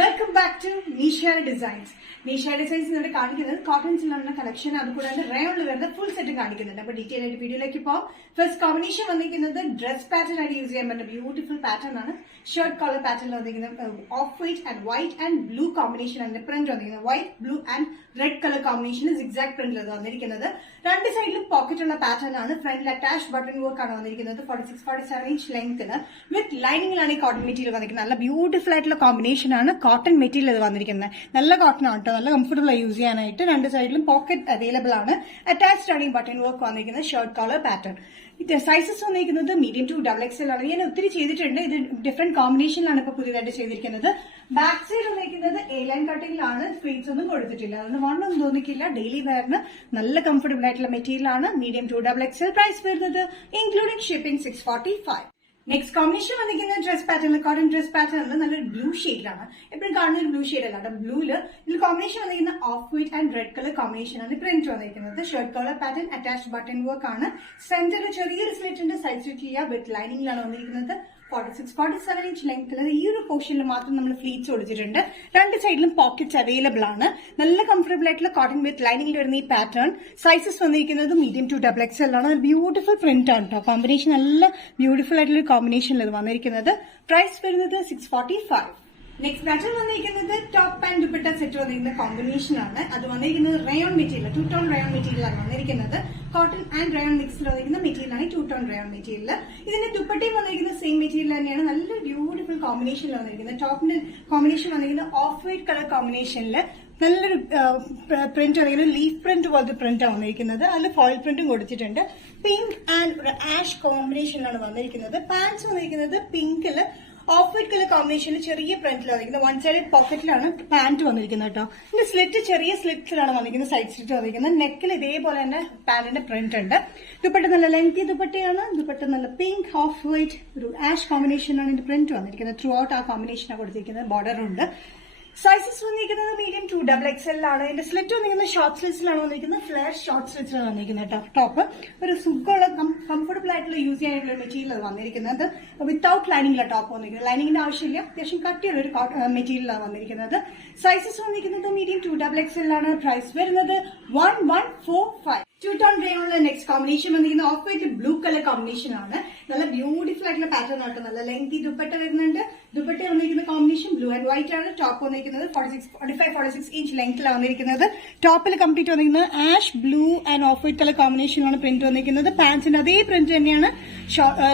Welcome back to Neesha designs. Neesha designs ഇവിടെ കാണിക്കുന്നത് കോട്ടൺസിലുള്ള collection, അതുകൂടാതെ റയോണിൽ വരുന്ന ഫുൾ സെറ്റ് കാണിക്കുന്നുണ്ട്. അപ്പൊ ഡീറ്റെയിൽ ആയിട്ട് വീഡിയോയിലേക്ക് പോകാം. ഫസ്റ്റ് കോമ്പിനേഷൻ വന്നിരിക്കുന്നത് ഡ്രസ് പാറ്റേൺ ആയിട്ട് യൂസ് ചെയ്യാൻ പറ്റുന്ന ബ്യൂട്ടിഫുൾ പാറ്റേൺ ആണ്. ഷർട്ട് കോളർ പാറ്റേൺ വന്നിരിക്കുന്നത് off white and blue combination ആണ്. പ്രിന്റ് വന്നിരിക്കുന്നത് white, blue and red colour combination zigzag പ്രിന്റിൽ വന്നിരിക്കുന്നത്. രണ്ട് സൈഡിലും പോക്കറ്റ് ഉള്ള പാറ്റേൺ ആണ്. ഫ്രണ്ടിൽ അറ്റാച്ച് ബട്ടൺ വർക്ക് ആണ് വന്നിരിക്കുന്നത്. 46-47 ഇഞ്ച് ലെങ്ത്തിന് വിത്ത് ലൈനിങ്ങിലാണ് ഈ കോട്ടൺ മെറ്റീരിയൽ വന്നിരിക്കുന്നത്. നല്ല ബ്യൂട്ടിഫുൾ ആയിട്ടുള്ള കോമ്പിനേഷൻ ആണ്. കോട്ടൺ മെറ്റീരിയൽ ഇത് വന്നിരിക്കുന്നത് നല്ല കോട്ടൺ ആണ് കേട്ടോ. നല്ല കംഫർട്ടബിൾ ആയി യൂസ് ചെയ്യാനായിട്ട്. രണ്ട് സൈഡിലും പോക്കറ്റ് അവൈലബിൾ ആണ്. അറ്റാച്ച്ഡ് ആണ് ഈ ബട്ടൺ വർക്ക് വന്നിരിക്കുന്നത്. Shirt collar pattern. ഇത് സൈസസ് വന്നിരിക്കുന്നത് മീഡിയം ടു XXL ആണ്. ഞാൻ ഒത്തിരി ചെയ്തിട്ടുണ്ട്. ഇത് ഡിഫറെന്റ് കോമ്പിനേഷനിലാണ് ഇപ്പൊ പുതിയതായിട്ട് ചെയ്തിരിക്കുന്നത്. ബാക്ക് സൈഡ് വന്നിരിക്കുന്നത് എ ലൈൻ കട്ടിങ്ങിലാണ്. ഫ്രീറ്റ്സ് ഒന്നും കൊടുത്തിട്ടില്ല. അതൊന്നും വണ്ണൊന്നും തോന്നിക്കില്ല. ഡെയിലി വെയറിന് നല്ല കംഫർട്ടബിൾ ആയിട്ടുള്ള മെറ്റീരിയൽ ആണ്. Medium to XXL. പ്രൈസ് വരുന്നത് ഇൻക്ലൂഡിംഗ് ഷിപ്പിംഗ് 645. നെക്സ്റ്റ് കോമ്പിനേഷൻ വന്നിരിക്കുന്നത് dress pattern, cotton dress pattern നല്ലൊരു ബ്ലൂ ഷെയ്ഡിലാണ്. എപ്പോഴും കാണുന്ന ഒരു ബ്ലൂ ഷെയ്ഡ് അല്ല, ബ്ലൂല് ഇതിൽ കോമ്പിനേഷൻ വന്നിരിക്കുന്ന of white and red colour combination ആണ്. പ്രിന്റ് വന്നിരിക്കുന്നത് shirt colour pattern, attached button work ആണ്. സെന്ററിൽ ചെറിയൊരു സ്ലിറ്റ് ഉണ്ട്. സൈഡ് സ്ലിറ്റ് ചെയ്യുക വിത്ത് ലൈനിങ്ങിലാണ് വന്നിരിക്കുന്നത്. 46-47 ഇഞ്ച് ലെങ്ത്. ഈ ഒരു പോർഷനിൽ മാത്രം നമ്മൾ ഫ്ലീറ്റ്സ് കൊടുത്തിട്ടുണ്ട്. രണ്ട് സൈഡിലും പോക്കറ്റ്സ് അവൈലബിൾ ആണ്. നല്ല കംഫർട്ടബിൾ ആയിട്ടുള്ള കോട്ടൺ വിത്ത് ലൈനിങ്ങിൽ വരുന്ന ഈ പാറ്റേൺ. സൈസസ് വന്നിരിക്കുന്നത് മീഡിയം ടു XXL ആണ്. ബ്യൂട്ടിഫുൾ പ്രിന്റ് ആണ് കേട്ടോ. കോമ്പിനേഷൻ നല്ല ബ്യൂട്ടിഫുൾ ആയിട്ടുള്ള കോമ്പിനേഷനിൽ ഇത് വന്നിരിക്കുന്നത്. പ്രൈസ് വരുന്നത് 645. നെക്സ്റ്റ് പാറ്റേൺ വന്നിരിക്കുന്നത് ടോപ്പ് ആൻഡ് ദുപ്പട്ട സെറ്റ് വന്നിരിക്കുന്ന കോമ്പിനേഷൻ ആണ്. അത് വന്നിരിക്കുന്നത് rayon material, 2 tone rayon material ആണ് വന്നിരിക്കുന്നത്. കോട്ടൺ ആൻഡ് റയോൺ മിക്സിൽ വന്നിരിക്കുന്ന മെറ്റീരിയൽ ആണ് 2 ടോൺ റയോൺ മെറ്റീരിയൽ. ഇതിന്റെ ദുപ്പട്ടയും വന്നിരിക്കുന്ന സെയിം മെറ്റീരിയൽ തന്നെയാണ്. നല്ല ബ്യൂട്ടിഫുൾ കോമ്പിനേഷനിൽ വന്നിരിക്കുന്നത്. ടോപ്പിന്റെ കോമ്പിനേഷൻ വന്നിരിക്കുന്നത് ഓഫ് വൈറ്റ് കളർ കോമ്പിനേഷനിൽ നല്ലൊരു പ്രിന്റ് വന്നിരിക്കുന്നത്. ലീഫ് പ്രിന്റ് പോലത്തെ പ്രിന്റ് ആണ് വന്നിരിക്കുന്നത്. അതിൽ ഫോയിൽ പ്രിന്റും കൊടുത്തിട്ടുണ്ട്. പിങ്ക് ആൻഡ് ആഷ് കോമ്പിനേഷനിലാണ് വന്നിരിക്കുന്നത്. പാൻസ് വന്നിരിക്കുന്നത് പിങ്കില് ഓഫ് വൈറ്റ് കളർ കോമ്പിനേഷനിൽ ചെറിയ പ്രിന്റിൽ വന്നിരിക്കുന്നത്. വൺ സൈഡ് പോക്കറ്റിലാണ് പാന്റ് വന്നിരിക്കുന്നത് കേട്ടോ. ഇതിന്റെ സ്ലിറ്റ് ചെറിയ സ്ലിറ്റ്സിലാണ് വന്നിരിക്കുന്നത്. സൈഡ് സ്ലിറ്റ് വന്നിരിക്കുന്നത്. നെക്കിൽ ഇതേപോലെ തന്നെ പാന്റിന്റെ പ്രിന്റ് ഉണ്ട്. ദുപ്പട്ട നല്ല ലെങ്തി ദുപ്പട്ടയാണ്. ദുപ്പട്ട നല്ല പിങ്ക് ഓഫ് വൈറ്റ് ഒരു ആഷ് കോമ്പിനേഷനാണ് ഇതിന്റെ പ്രിന്റ് വന്നിരിക്കുന്നത്. ത്രൂ ഔട്ട് ആ കോമ്പിനേഷനാണ് കൊടുത്തിരിക്കുന്നത്. ബോർഡർ ഉണ്ട്. സൈസസ് വന്നിരിക്കുന്നത് മീഡിയം ടു XXL ആണ്. ഇതിന്റെ സ്ലിറ്റ് വന്നിരിക്കുന്നത് ഷോർട്ട് സ്ലിറ്റ്സിലാണ് വന്നിരിക്കുന്നത്. ഫ്ലാഷ് ഷോർട്ട് സ്ലിറ്റ്സിലാണ് വന്നിരിക്കുന്നത് കേട്ടോ. ടോപ്പ് ഒരു സുഖമുള്ള കംഫർട്ടബിൾ ആയിട്ടുള്ള യൂസ് ചെയ്യാനായിട്ടുള്ള മെറ്റീരിയൽ വന്നിരിക്കുന്നത്. വിത്തൌട്ട് ലൈനിങ്ങിലെ ടോപ്പ് വന്നിരിക്കുന്നത്. ലൈനിങ്ങിന്റെ ആവശ്യമില്ല. അത്യാവശ്യം കട്ടിയുള്ള ഒരു മെറ്റീരിയലാണ് വന്നിരിക്കുന്നത്. സൈസസ് വന്നിരിക്കുന്നത് മീഡിയം ടു XXL ആണ്. പ്രൈസ് വരുന്നത് 1145. 2 ടോൺ റയോണിലെ നെക്സ്റ്റ് കോമ്പിനേഷൻ വന്നിരിക്കുന്നത് off white blue colour combination ആണ്. നല്ല ബ്യൂട്ടിഫുൾ ആയിട്ടുള്ള പാറ്റേൺ ആയിട്ട് നല്ല ലെങ്തി ദുപ്പട്ട വരുന്നുണ്ട്. ദുപ്പട്ട വന്നിരിക്കുന്ന കോമ്പിനേഷൻ ബ്ലൂ ആൻഡ് വൈറ്റ് ആണ്. ടോപ്പ് വന്നിരിക്കുന്നത് 45-46 ഇഞ്ച് ലെങ്ത്തിലാണ് വന്നിരിക്കുന്നത്. ടോപ്പിൽ കംപ്ലീറ്റ് വന്നിരിക്കുന്നത് ash blue and off white colour കോമ്പിനേഷനിലാണ് പ്രിന്റ് വന്നിരിക്കുന്നത്. പാൻസിന്റെ അതേ പ്രിന്റ് തന്നെയാണ്.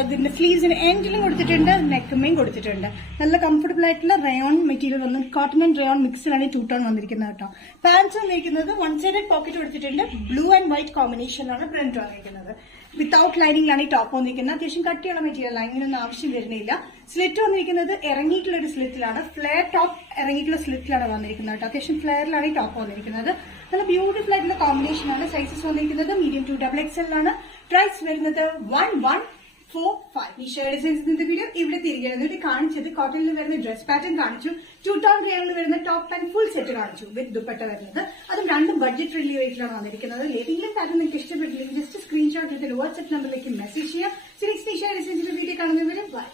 ഇതിന്റെ സ്ലീവ്സിന് എൻഡിലും കൊടുത്തിട്ടുണ്ട്. നെക്കുമേയും കൊടുത്തിട്ടുണ്ട്. നല്ല കംഫർട്ടബിൾ ആയിട്ടുള്ള റയോൺ മെറ്റീരിയൽ വന്ന് കോട്ടൺ ആൻഡ് റയോൺ മിക്സിലാണ് 2 ടോൺ വന്നിരിക്കുന്നത് കേട്ടോ. പാൻസ് വന്നിരിക്കുന്നത് വൺ സൈഡഡ് പോക്കറ്റ് കൊടുത്തിട്ടുണ്ട്. ബ്ലൂ ആൻഡ് വൈറ്റ് കോമ്പിനേഷനാണ് പ്രിന്റ് വന്നിരിക്കുന്നത്. വിത്തൌട്ട് ലൈനിങ്ങിലാണ് ഈ ടോപ്പ് വന്നിരിക്കുന്നത്. അത്യാവശ്യം കട്ടിയുള്ള മെറ്റീരിയൽ. ലൈനിങ്ങൊന്നും ആവശ്യം വരുന്നില്ല. സ്ലിറ്റ് വന്നിരിക്കുന്നത് ഇറങ്ങിയിട്ടുള്ള ഒരു സ്ലിറ്റിലാണ്. ഫ്ലെയർ ടോപ്പ് ഇറങ്ങിയിട്ടുള്ള സ്ലിറ്റിലാണ് വന്നിരിക്കുന്നത് കേട്ടോ. അത്യാവശ്യം ഫ്ലെയറിലാണ് ഈ ടോപ്പ് വന്നിരിക്കുന്നത്. നല്ല ബ്യൂട്ടിഫുൾ ആയിട്ടുള്ള കോമ്പിനേഷൻ ആണ്. സൈസസ് വന്നിരിക്കുന്നത് മീഡിയം ടു XXL ആണ്. പ്രൈസ് വരുന്നത് 1145. ഈ ഷെയർ ഡിസൈൻസിന്റെ വീഡിയോ ഇവിടെ തിരികെ കാണിച്ചത് കോട്ടണിൽ വരുന്ന ഡ്രസ് പാറ്റേൺ കാണിച്ചു. 2 ടോൺ റയോണിൽ വരുന്ന ടോപ്പ് ആൻഡ് ഫുൾ സെറ്റ് കാണിച്ചു വിത്ത് ദുപ്പട്ട വരുന്നത്. അതും രണ്ടും ബഡ്ജറ്റ് ഫ്രണ്ട്ലി റേറ്റിലാണ് വന്നിരിക്കുന്നത്. ഏതെങ്കിലും പാറ്റേൺ നിങ്ങൾക്ക് ഇഷ്ടപ്പെട്ടില്ലെങ്കിൽ ജസ്റ്റ് സ്ക്രീൻഷോട്ട് എടുത്തിട്ട് വാട്സ്ആപ്പ് നമ്പറിലേക്ക് മെസ്സേജ് ചെയ്യാം. നെക്സ്റ്റ് ഷെയർ ഡിസൈൻസിന്റെ വീഡിയോ കാണുന്നവരെ ബൈ.